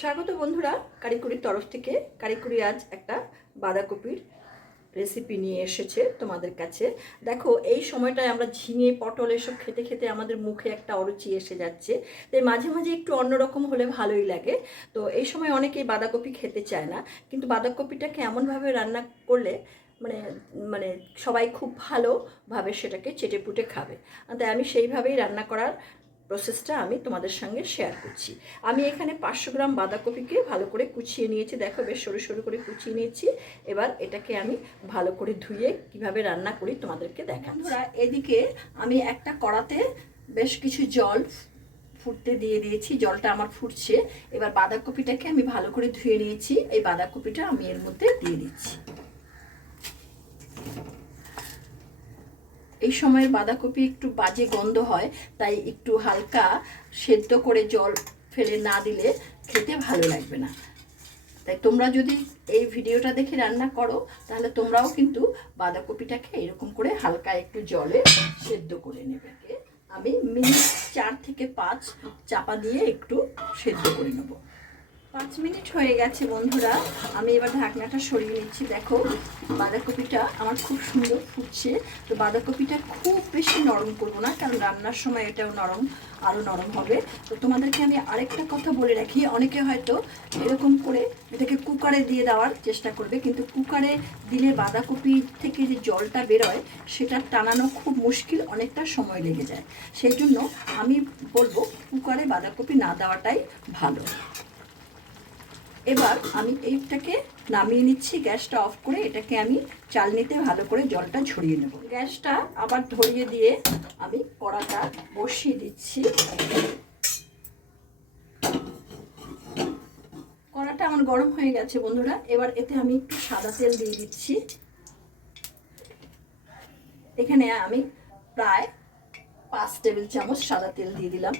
স্বাগত বন্ধুরা কারিকুরির তরফ থেকে। কারিকুরি আজ একটা বাঁধাকপির রেসিপি নিয়ে এসেছে তোমাদের কাছে। দেখো, এই সময়টায় আমরা ঝিঙে, পটল এসব খেতে খেতে আমাদের মুখে একটা অরুচি এসে যাচ্ছে। তাই মাঝে মাঝে একটু অন্যরকম হলে ভালোই লাগে। তো এই সময় অনেকেই বাঁধাকপি খেতে চায় না। কিন্তু বাঁধাকপিটাকে এমনভাবে রান্না করলে মানে মানে সবাই খুব ভালোভাবে সেটাকে চেটে পুটে খাবে। তাই আমি সেইভাবেই রান্না করার প্রসেসটা আমি তোমাদের সঙ্গে শেয়ার করছি। আমি এখানে পাঁচশো গ্রাম বাঁধাকপিকে ভালো করে কুচিয়ে নিয়েছি। দেখো বেশ সরু সরু করে কুচিয়ে নিয়েছি। এবার এটাকে আমি ভালো করে ধুয়ে কীভাবে রান্না করি তোমাদেরকে দেখা বন্ধুরা, এদিকে আমি একটা কড়াতে বেশ কিছু জল ফুটতে দিয়ে দিয়েছি। জলটা আমার ফুটছে। এবার বাঁধাকপিটাকে আমি ভালো করে ধুয়ে নিয়েছি। এই বাঁধাকপিটা আমি এর মধ্যে দিয়ে দিচ্ছি। এই সময়ের বাঁধাকপি একটু বাজে গন্ধ হয়, তাই একটু হালকা সেদ্ধ করে জল ফেলে না দিলে খেতে ভালো লাগবে না। তাই তোমরা যদি এই ভিডিওটা দেখে রান্না করো, তাহলে তোমরাও কিন্তু বাঁধাকপিটাকে এরকম করে হালকা একটু জলে সেদ্ধ করে নেবে। আমি মিনিট চার থেকে পাঁচ চাপা দিয়ে একটু সেদ্ধ করে নেব। পাঁচ মিনিট হয়ে গেছে বন্ধুরা। আমি এবার ঢাকনাটা সরিয়ে নিচ্ছি, দেখো। বাঁধাকপিটা আমার খুব সুন্দর ফুটছে। তো বাঁধাকপিটা খুব বেশি নরম করব না, কারণ রান্নার সময় এটাও নরম, আরও নরম হবে। তো তোমাদেরকে আমি আরেকটা কথা বলে রাখি, অনেকে হয়তো এরকম করে এটাকে কুকারে দিয়ে দেওয়ার চেষ্টা করবে, কিন্তু কুকারে দিলে বাঁধাকপি থেকে যে জলটা বেরোয়, সেটা টানানো খুব মুশকিল, অনেকটা সময় লেগে যায়। সেই জন্য আমি বলব, কুকারে বাঁধাকপি না দেওয়াটাই ভালো। এবার আমি এইটাকে নামিয়ে নিচ্ছি, গ্যাসটা অফ করে এটাকে আমি চালনিতে ভালো করে জলটা ঝরিয়ে নেব। গ্যাসটা আবার ধরিয়ে দিয়ে আমি কড়াটা বসিয়ে দিচ্ছি। কড়াটা আমার গরম হয়ে গেছে বন্ধুরা, এবার এতে আমি একটু সাদা তেল দিয়ে দিচ্ছি। এখানে আমি প্রায় পাঁচ টেবিল চামচ সাদা তেল দিয়ে দিলাম।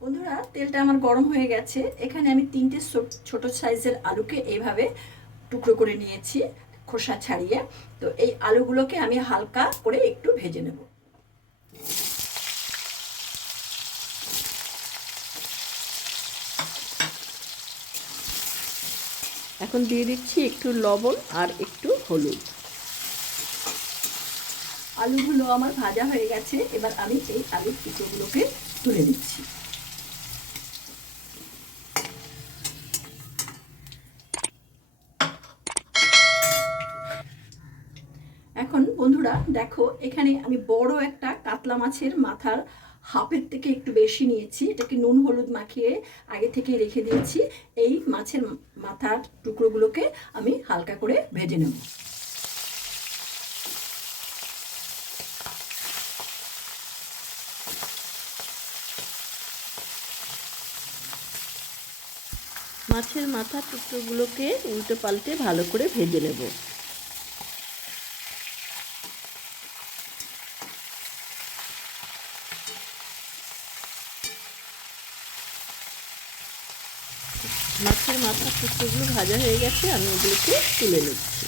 বন্ধুরা তেলটা আমার গরম হয়ে গেছে। এখানে আমি তিনটে ছোট সাইজের আলুকে এইভাবে টুকরো করে নিয়েছি খোসা ছাড়িয়ে। তো এই আলুগুলোকে আমি হালকা করে একটু ভেজে নেব। এখন দিয়ে দিচ্ছি একটু লবণ আর একটু হলুদ। আলুগুলো আমার ভাজা হয়ে গেছে এবার আমি এই আলুর টুকরোগুলোকে তুলে দিচ্ছি এখন বন্ধুরা, দেখো, এখানে আমি বড় একটা কাতলা মাছের মাথার হাফের থেকে একটু বেশি নিয়েছি। এটাকে নুন হলুদ মাখিয়ে আগে থেকে রেখে দিয়েছি। এই মাছের মাথার টুকরোগুলোকে আমি হালকা করে ভেজে নেব। মাছের মাথার টুকরোগুলোকে উল্টো পাল্টে ভালো করে ভেজে নেব। মাছের মাথার টুকরোগুলো ভাজা হয়ে গেছে, আমি ওগুলোকে তুলে নিচ্ছি।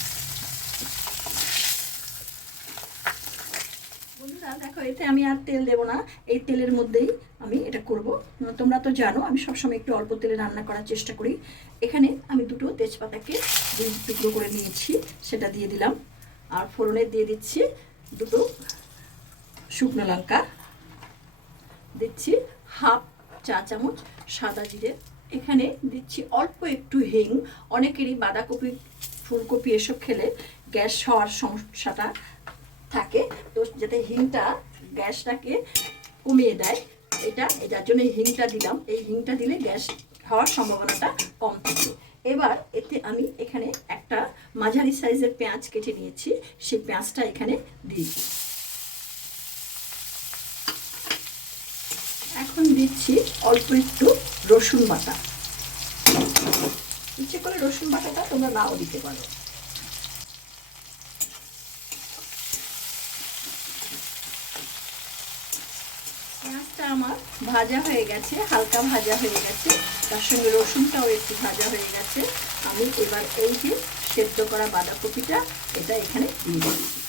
দেখো, এতে আমি আর তেল দেবো না। এই তেলের মধ্যেই আমি এটা করব। তোমরা তো জানো, আমি সবসময় একটু অল্প তেলে রান্না করার চেষ্টা করি। এখানে আমি দুটো তেজপাতাকে দুই টুকরো করে নিয়েছি, সেটা দিয়ে দিলাম। আর ফোড়নে দিয়ে দিচ্ছি দুটো শুকনো লঙ্কা। দিচ্ছি হাফ চা চামচ সাদা জিরে এখানে দিচ্ছি অল্প একটু হিং। অনেকেরই বাঁধাকপি, ফুলকপি এসব খেলে গ্যাস হওয়ার সমস্যাটা থাকে। তো যাতে হিংটা গ্যাসটাকে কমিয়ে দেয়, এটা, এটার জন্য হিংটা দিলাম। এই হিংটা দিলে গ্যাস হওয়ার সম্ভাবনাটা কম থাকে। এবার এতে আমি এখানে একটা মাঝারি সাইজের পেঁয়াজ কেটে নিয়েছি। সেই পেঁয়াজটা এখানে দিয়েছি এখন দিচ্ছি অল্প একটু রসুন বাটা। ইচ্ছে করে রসুন বাটাটা তোমরা নাও দিতে পারো। পেঁয়াজটা আমার ভাজা হয়ে গেছে, হালকা ভাজা হয়ে গেছে। তার সঙ্গে রসুনটাও একটু ভাজা হয়ে গেছে। আমি এবার এই যে সেদ্ধ করা বাঁধাকপিটা, এটা এখানে দিয়ে দিচ্ছি।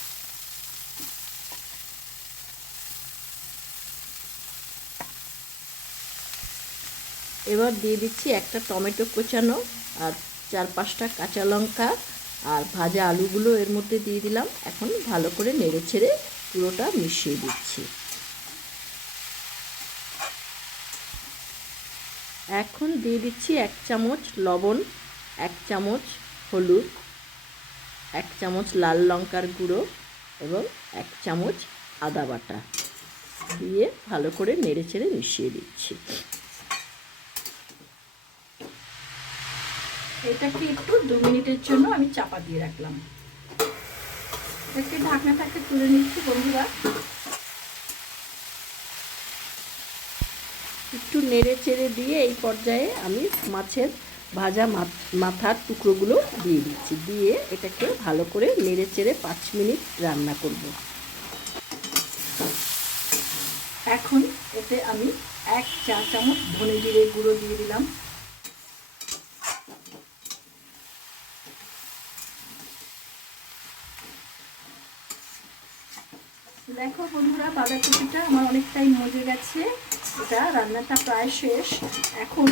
এবার দিয়ে দিচ্ছি একটা টমেটো কোচানো আর চার পাঁচটা কাঁচা লঙ্কা আর ভাজা আলুগুলো এর মধ্যে দিয়ে দিলাম। এখন ভালো করে নেড়ে ছেড়ে পুরোটা মিশিয়ে দিচ্ছি। এখন দিয়ে দিচ্ছি এক চামচ লবণ, এক চামচ হলুদ, এক চামচ লাল লঙ্কার গুঁড়ো এবং এক চামচ আদা বাটা। দিয়ে ভালো করে নেড়ে চেড়ে মিশিয়ে দিচ্ছি। এটাকে একটু দু মিনিটের জন্য আমি চাপা দিয়ে রাখলাম। একটু ঢাকনা থাকতে তুলে নিচ্ছি, বন্ধুরা। একটু নেড়ে চেড়ে দিয়ে এই পর্যায়ে আমি মাছের ভাজা মাথার টুকরোগুলো দিয়ে দিচ্ছি। দিয়ে এটাকে ভালো করে নেড়ে চেড়ে পাঁচ মিনিট রান্না করব। এখন এতে আমি এক চা চামচ ধনে জিরে গুঁড়ো দিয়ে দিলাম। দেখো বন্ধুরা, বাঁধাকপিটা আমার অনেকটাই মজে গেছে। এটা রান্নাটা প্রায় শেষ। এখন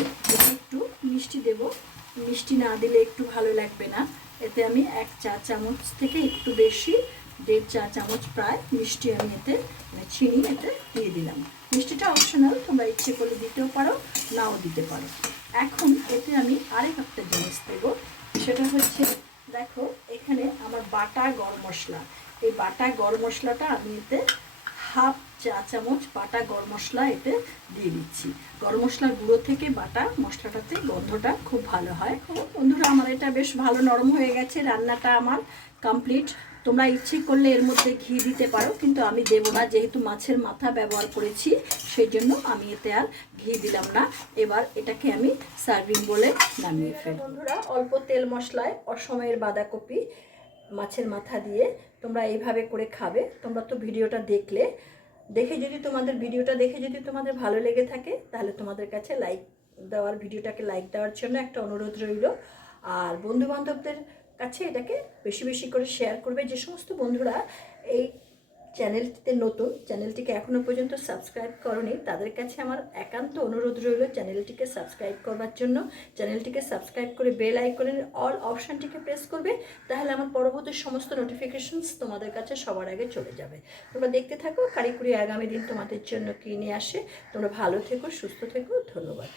একটু মিষ্টি দেব। মিষ্টি না দিলে একটু ভালো লাগবে না। এতে আমি এক চা চামচ থেকে একটু বেশি, দেড় চা চামচ প্রায় মিষ্টি আমি এতে চিনি এতে দিয়ে দিলাম। মিষ্টিটা অপশনাল তোমরা ইচ্ছে করলে দিতেও পারো, নাও দিতে পারো। এখন এতে আমি আরেক একটা জিনিস দেবো। সেটা হচ্ছে, দেখো, এখানে আমার বাটা গরম মশলা। এই বাটা গরম মশলাটা আমি এতে হাফ চা চামচ বাটা গরম মশলা এতে দিয়ে দিচ্ছি। গরম মশলার গুঁড়ো থেকে বাটা মশলাটাতে গন্ধটা খুব ভালো হয়। বন্ধুরা আমার এটা বেশ ভালো নরম হয়ে গেছে রান্নাটা আমার কমপ্লিট তোমরা ইচ্ছে করলে এর মধ্যে ঘি দিতে পারো কিন্তু আমি দেবো না যেহেতু মাছের মাথা ব্যবহার করেছি সেই জন্য আমি এতে আর ঘি দিলাম না। এবার এটাকে আমি সার্ভিং বলে নামিয়ে ফেলি বন্ধুরা অল্প তেল মশলায় অসময়ের বাঁধাকপি মাছের মাথা দিয়ে তোমরা এইভাবে করে খাবে। তোমরা তো ভিডিওটা দেখলে। দেখে যদি তোমাদের ভিডিওটা দেখে যদি তোমাদের ভালো লেগে থাকে, তাহলে তোমাদের কাছে লাইক দেওয়ার, ভিডিওটাকে লাইক দেওয়ার জন্য একটা অনুরোধ রইল। আর বন্ধু বান্ধবদের কাছে এটাকে বেশি বেশি করে শেয়ার করবে। যে সমস্ত বন্ধুরা এই চ্যানেলটিতে নতুন, চ্যানেলটিকে এখনও পর্যন্ত সাবস্ক্রাইব করনি, তাদের কাছে আমার একান্ত অনুরোধ রইল চ্যানেলটিকে সাবস্ক্রাইব করবার জন্য। চ্যানেলটিকে সাবস্ক্রাইব করে বেল আইকনের অল অপশানটিকে প্রেস করবে, তাহলে আমার পরবর্তী সমস্ত নোটিফিকেশনস তোমাদের কাছে সবার আগে চলে যাবে। তোমরা দেখতে থাকো, কারিকুরি আগামী দিন তোমাদের জন্য কী নিয়ে আসে। তোমরা ভালো থেকো, সুস্থ থেকো, ধন্যবাদ।